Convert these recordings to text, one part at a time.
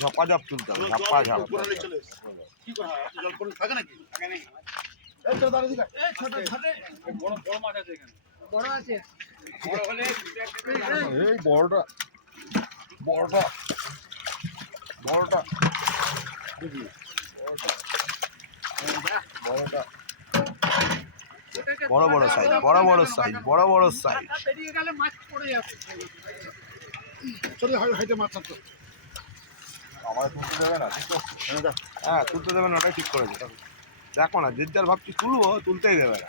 ঝপাঝপ তুলতে হবে, ঝপাঝপ। এই বড়টা বড়টা বড়টা বড়টা বড় বড় সাইজ, বড় বড় সাইজ, বড় বড় সাইজ। হ্যাঁ তুলতে দেবে না, ওটাই ঠিক করেছে। দেখো না, যে যার ভাবছি তুলবো, তুলতেই দেবে না।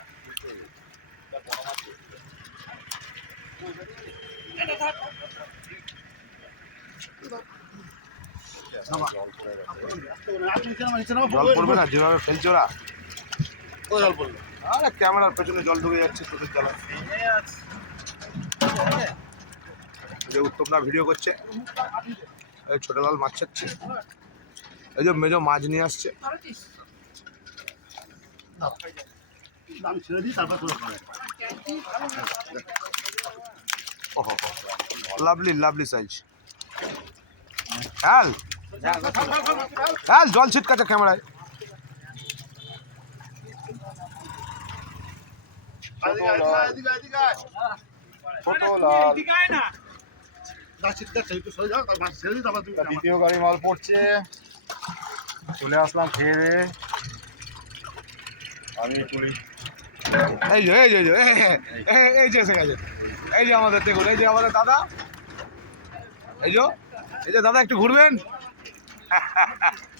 জল পড়বে না যেভাবে ফেলছে ওরা। আরে ক্যামেরার পেছনে জল ঢুকে যাচ্ছে, তোদের জল। যে উত্তমদা ভিডিও করছে, এই ছোটলাল মাছ ছাড়ছে, এই যে মেজো মাছ নিয়ে আসছে। Lovely lovely size. হ্যাঁ হ্যাঁ, জল ছিটকাচ্ছে ক্যামেরায়। দ্বিতীয় গাড়ি মাল পড়ছে, চলে আসলাম খেয়ে। আমি তুলি এই যে এই যে এই যে এসে গেছে। এই যে আমাদের দেখুন, এই যে আমাদের দাদা, এই যে দাদা একটু ঘুরবেন,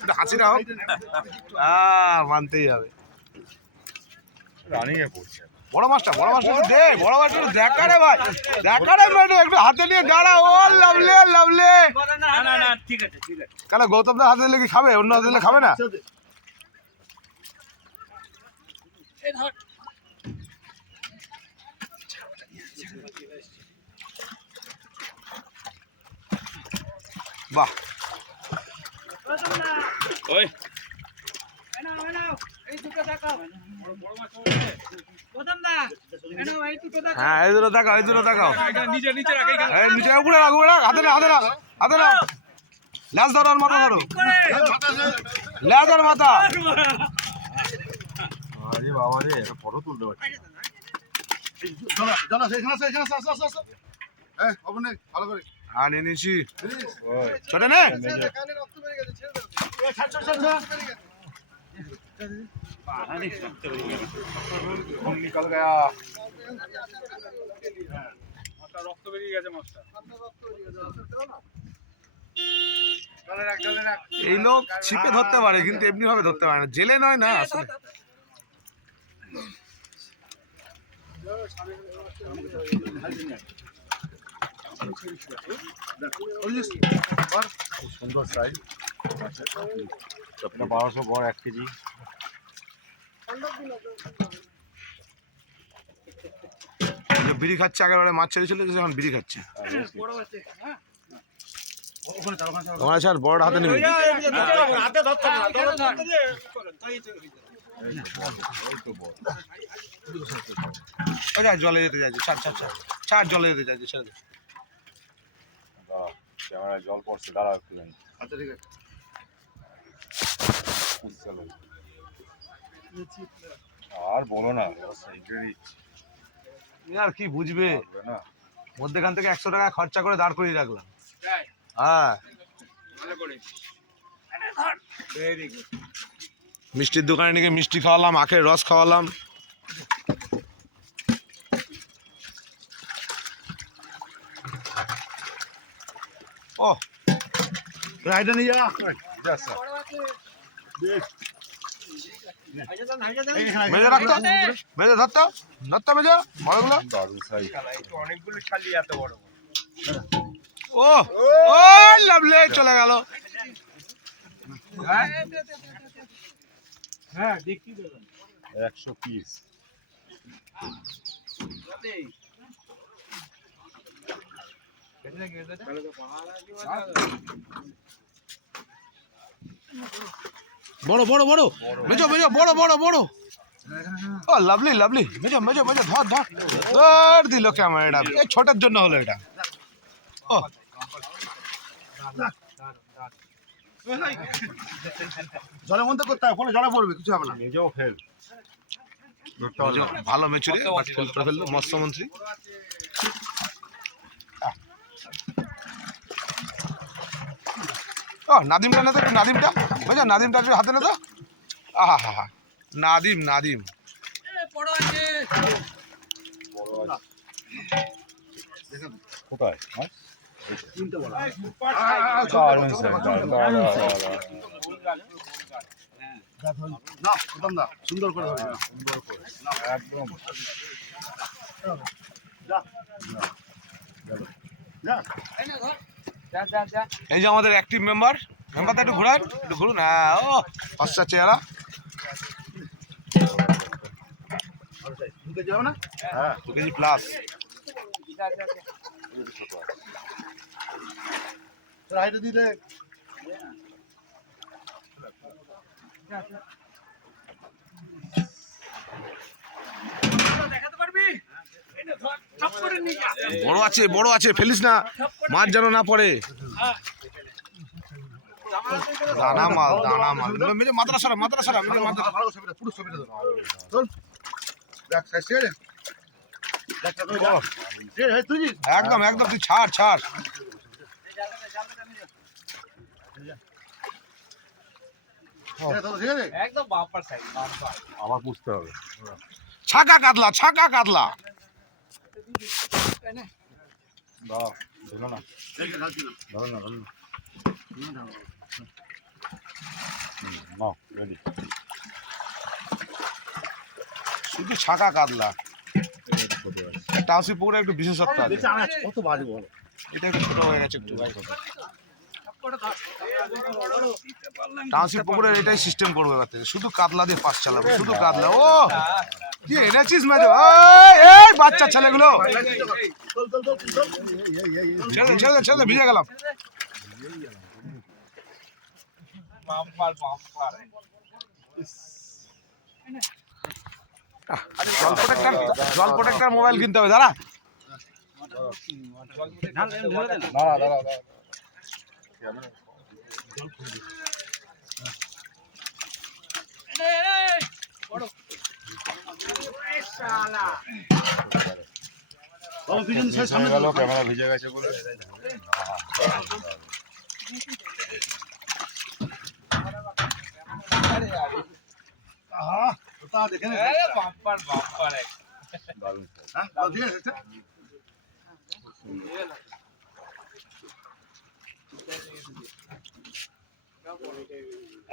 একটু হাসিটা হোক, মানতেই হবে। রানিং এ পড়ছে। বড় মাছটা একটু দে, বড় মাছটা একটু দেখা রে ভাই, দেখা রে ম্যাডাম, একটু হাতে নিয়ে দাঁড়া। ও লাভলে লাভলে, ঠিক আছে ঠিক আছে। কেন গৌতম দা হাতে দিলে কি খাবে? অন্য হাতে দিলে খাবে না? বাহ, ওই হ্যাঁ এই দুটো দেখাও, এই দুটো দেখাও। নিচে নিচে রাখ, এই নিচে উপরে রাখ, উপরে রাখ, হাতে না, হাতে না, হাতে না। ল্যাজ ধরো আর মাথা ধরো, ল্যাজ আর মাথা। আরে বাবা রে, এটা ফটো তুলতে পারছি। হ্যাঁ নিয়ে নিয়েছি, ছোট নে। নিকল গয়া। রক্ত বেরিয়ে গেছে মাছটা। এই লোক ছিপে ধরতে পারে, কিন্তু এমনি ভাবে ধরতে পারে না, জেলে নয় না আসলে। সুন্দর সাইজ, 1200 গড় 1 কেজি। বিড়ি খাচ্ছে, আগেরবারে মাছ ছেড়েছিল, এখন বিড়ি খাচ্ছে। তোমার স্যার বড় হাতে নেবে, জলে যেতে চাইছে, ছাড় জলে যেতে চাইছে, ছেড়ে দে। ক্যামেরায় জল পড়ছে, দাঁড়া একটু। আচ্ছা ঠিক আছে। আর বলো না, আর কি বুঝবে, না মধ্যেখান থেকে 100 টাকা খরচা করে দাঁড় করিয়ে রাখলাম। হ্যাঁ মিষ্টির দোকানে নিয়ে মিষ্টি খাওয়ালাম, আখের রস খাওয়ালাম। ও রাইডা নিয়ে যা, মেজে রাখতো, মেজে ধরতো, ধরতো মেজে বড়গুলো। অনেকগুলো ছালি, এত বড় ও ও লাভলে চলে গেল। হ্যাঁ দেখি 100 পিস। বড় বড় বড় মেজো মেজো বড় বড় বড় ও লাভলি লাভলি মেজো মেজো মেজো ধর ধর ধর দিল ক্যামেরাটা এই ছোটার জন্য হলো এটা ও জলের মধ্যে করতে হবে, ফোনে জলে পড়বে, কিছু হবে না। নিজেও ফেল ধরতে পারবে মেজো না। ভালো মেচুরে বাট ফেল করে ফেললো মৎস্যমন্ত্রী ও নাদিমটা না তো একটু নাদিমটা বুঝছো নাদিমটা একটু হাতে না তো আহা হা হা নাদিম নাদিম বড় আছে। কোথায় মাছ? দারুণ size, দারুণ, দারুণ, দারুণ। না, প্রথম না, সুন্দর করে ধরবে। সুন্দর করে। একদম যা। যা। এই যে আমাদের অ্যাক্টিভ মেম্বারটা একটু ঘোরান একটু ঘুরুন হ্যাঁ ও পাঁচটা চেহারা 2 কেজি হবে না? হ্যাঁ 2 কেজি প্লাস তোর হাইটে দিলে বড় আছে ফেলিস না মাছ যেন না পড়ে দানা মাল মেরে মাদ্রাসা মেরে মাদ্রাসা ভালো ছবিটা, পুরো ছবিটা ধর। চল। দেখ, সাইজ ঠিক আছে? দেখটা তুই যা। এই তুই জি। একদম একদম তুই ছাড় এটা তো ঠিক আছে? একদম বাম্পার সাইড বাম্পার আবার পুষতে হবে। ছাকা কাতলা দাও ধরো না এই যে ঢালছি না। ধরো না ধরো না নাও রেডি। শুধু ছাকা কাতলা টাউসি পুকুরে একটু বিশেষত্ব আছে দেখছি আনাজ কত বাজে বলো। এটা একটু ছোট হয়ে গেছে একটু টাউনশিপ পুকুরের এটাই সিস্টেম করবো এবার থেকে শুধু কাতলা দিয়ে পাস চালাবো শুধু কাতলা ও কি এনেছিস মেজো এই বাচ্চা ছেলেগুলো চল। ছেলে ভিজে গেলাম বাম্পার বাম্পার জল প্রোটেক্টর মোবাইল কিনতে হবে দাঁড়া দাঁড়া বাবা পিছন সাইজ সামনে গেল ক্যামেরা ভিজে গেছে বলে আহা ওটা দেখে নে। বাম্পার বাম্পার দারুণ হ্যাঁ, ভালো ঠিক আছে?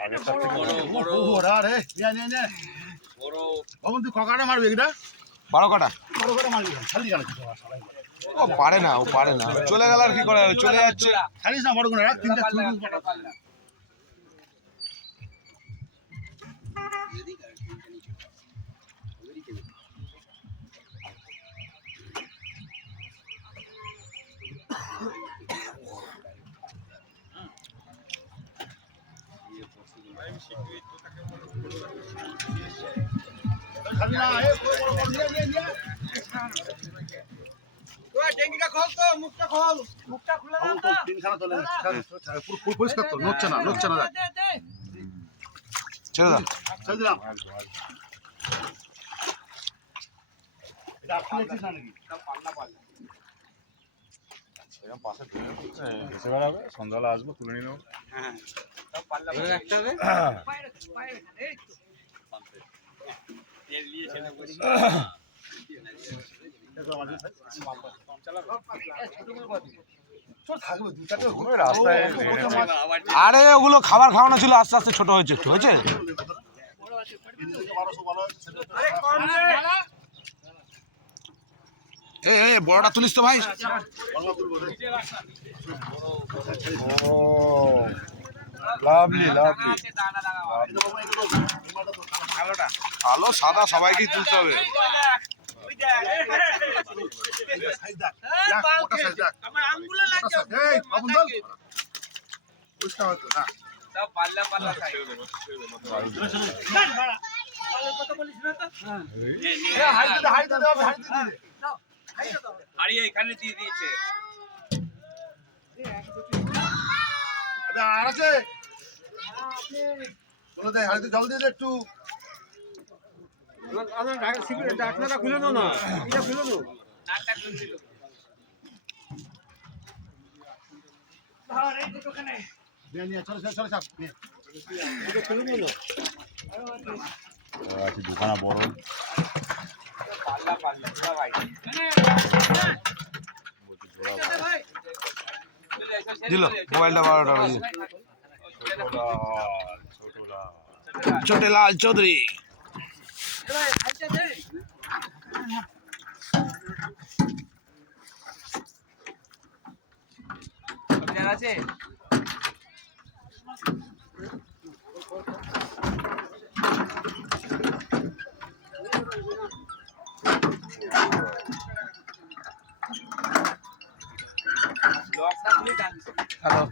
আগের তার থেকে বড়। ওরা রে, নে। বাবা তুই ককাটা মারবি এটা? 12 কাটা বড় করে মারবি। খালি কেন? ও পারে না চলে গেল আর কি করে চলে যাচ্ছে খালিস না বড় করে রাখ, তিনটা ছুরি খালি না, এ বড় নে। তিনখানা চলে যাচ্ছে। পুরো পরিষ্কার তো, নড়ছে না দেখ। ছেড়ে দাও ছেড়ে দিলাম। এটা আপনি দেখছিস না নাকি? এরকম পাশে এসে বেড়াবে সন্ধ্যাবেলা আসবো তুলে নিয়ে নেবো। চল থাকবে, 2-4টা ওই রাস্তায় আরে ওগুলো খাবার খাওয়ানো ছিল আস্তে আস্তে ছোট হয়েছে একটু হয়েছে বড়টা তুলিস তো ভাই লাভলি ভালো সাদা সবাইকেই তুলতে হবে সব পাল্লা পাল্লা সাইজ হারিয়ে এখানে দিয়ে দিয়েছে আর আছে চলো দেয় হাড়িতে জল দিয়ে দে একটু নাকটা খুলে দিল নিয়ে চলো চলো চলো নিয়ে আছে দুখানা বড় পাল্লা পাল্লা পুরা ভাই দিল মোবাইলটা 12টা বাজে ছোটে লাল চৌধুরী আছে হ্যালো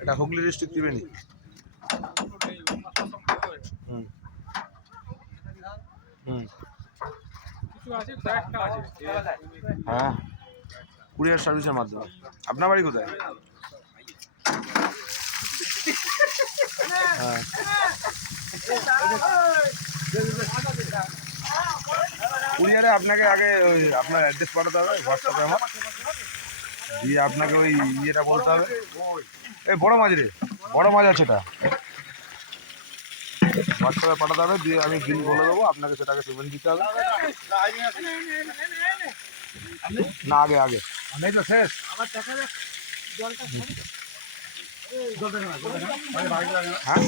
এটা হুগলি ডিস্ট্রিক্ট ত্রিবেণী হুম হুম হ্যাঁ কুরিয়ার সার্ভিসের মাধ্যমে আপনার বাড়ি কোথায় হ্যাঁ কুরিয়ারে আপনাকে আগে ওই আপনার অ্যাড্রেস পাঠাতে হবে হোয়াটসঅ্যাপে আমার দিয়ে আপনাকে ওই ইয়েটা বলতে হবে এই বড় মাছ রে বড় মাছ আছে এটা হোয়াটসঅ্যাপে পাঠাতে হবে দিয়ে আমি বিল বলে দেবো আপনাকে সেটাকে পেমেন্ট দিতে হবে না আগে আগে নেই তো শেষ হ্যাঁ